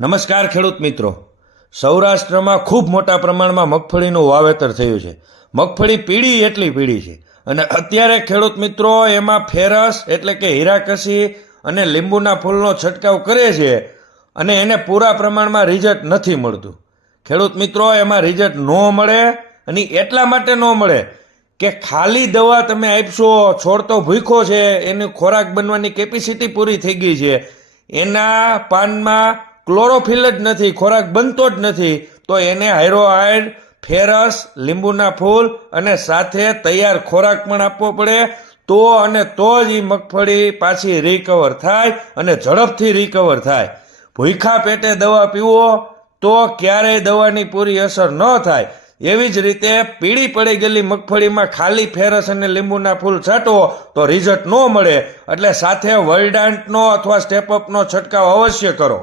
નમસ્કાર ખેડૂત મિત્રો, સૌરાષ્ટ્રમાં ખૂબ મોટા પ્રમાણમાં મગફળીનું વાવેતર થયું છે. મગફળી પીળી એટલી પીળી છે અને અત્યારે ખેડૂત મિત્રો એમાં ફેરસ એટલે કે હીરાકસી અને લીંબુના ફૂલનો છંટકાવ કરે છે અને એને પૂરા પ્રમાણમાં રિઝલ્ટ નથી મળતું. ખેડૂત મિત્રો, એમાં રિઝલ્ટ ન મળે અને એટલા માટે ન મળે કે ખાલી દવા તમે આપશો, છોડ તો ભૂખ્યો છે, એની ખોરાક બનવાની કેપેસિટી પૂરી થઈ ગઈ છે, એના પાનમાં ક્લોરોફિલ જ નથી, ખોરાક બનતો જ નથી, તો એને હાયરોહાયર ફેરસ, લીંબુના ફૂલ અને સાથે તૈયાર ખોરાક પણ આપવો પડે. તો જ એ મગફળી પાછી રિકવર થાય અને ઝડપથી રિકવર થાય. ભૂખ્યા પેટે દવા પીવો તો ક્યારેય દવાની પૂરી અસર ન થાય. એવી જ રીતે પીળી પડી ગયેલી મગફળીમાં ખાલી ફેરસ અને લીંબુના ફૂલ છાંટો તો રિઝલ્ટ ન મળે. એટલે સાથે વર્લ્ડાન્ટનો અથવા સ્ટેપઅપનો છંટકાવ અવશ્ય કરો.